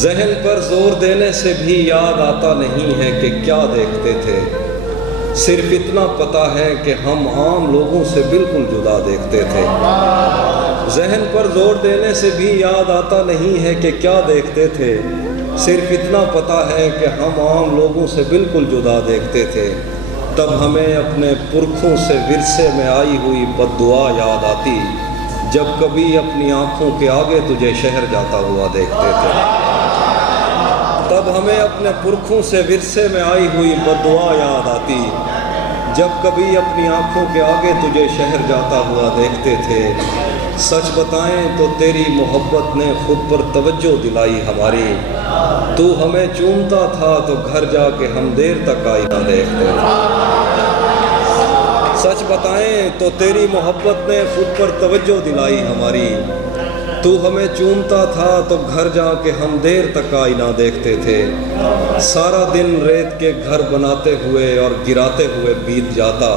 ذہن پر زور دینے سے بھی یاد آتا نہیں ہے کہ کیا دیکھتے تھے، صرف اتنا پتہ ہے کہ ہم عام لوگوں سے بالکل جدا دیکھتے تھے۔ ذہن پر زور دینے سے بھی یاد آتا نہیں ہے کہ کیا دیکھتے تھے، صرف اتنا پتہ ہے کہ ہم عام لوگوں سے بالکل جدا دیکھتے تھے۔ تب ہمیں اپنے پرکھوں سے ورثے میں آئی ہوئی بد دعا یاد آتی، جب کبھی اپنی آنکھوں کے آگے تجھے شہر جاتا ہوا دیکھتے تھے۔ تب ہمیں اپنے پرکھوں سے ورثے میں آئی ہوئی بد دعا یاد آتی، جب کبھی اپنی آنکھوں کے آگے تجھے شہر جاتا ہوا دیکھتے تھے۔ سچ بتائیں تو تیری محبت نے خود پر توجہ دلائی ہماری، تو ہمیں چومتا تھا تو گھر جا کے ہم دیر تک آئینہ دیکھتے تھے۔ سچ بتائیں تو تیری محبت نے خود پر توجہ دلائی ہماری، تو ہمیں چومتا تھا تو گھر جا کے ہم دیر تک آئینہ دیکھتے تھے۔ سارا دن ریت کے گھر بناتے ہوئے اور گراتے ہوئے بیت جاتا،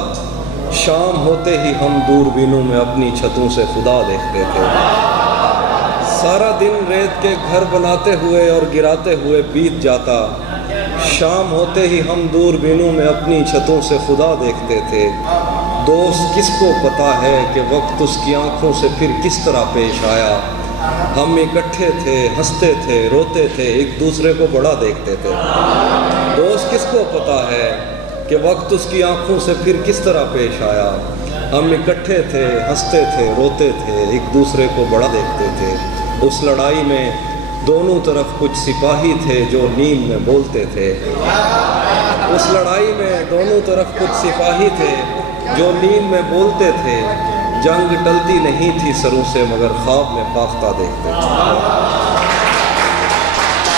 شام ہوتے ہی ہم دوربینوں میں اپنی چھتوں سے خدا دیکھتے تھے۔ سارا دن ریت کے گھر بناتے ہوئے اور گراتے ہوئے بیت جاتا، شام ہوتے ہی ہم دوربینوں میں اپنی چھتوں سے خدا دیکھتے تھے۔ دوست کس کو پتہ ہے کہ وقت اس کی آنکھوں سے پھر کس طرح پیش آیا، ہم اکٹھے تھے، ہنستے تھے، روتے تھے، ایک دوسرے کو بڑا دیکھتے تھے۔ دوست کس کو پتہ ہے کہ وقت اس کی آنکھوں سے پھر کس طرح پیش آیا، ہم اکٹھے تھے، ہنستے تھے، روتے تھے، ایک دوسرے کو بڑا دیکھتے تھے۔ اس لڑائی میں دونوں طرف کچھ سپاہی تھے جو نیند میں بولتے تھے۔ اس لڑائی میں دونوں طرف کچھ سپاہی تھے جو نیند میں بولتے تھے۔ جنگ ٹلتی نہیں تھی سروں سے مگر خواب میں فاختہ دیکھتے تھے۔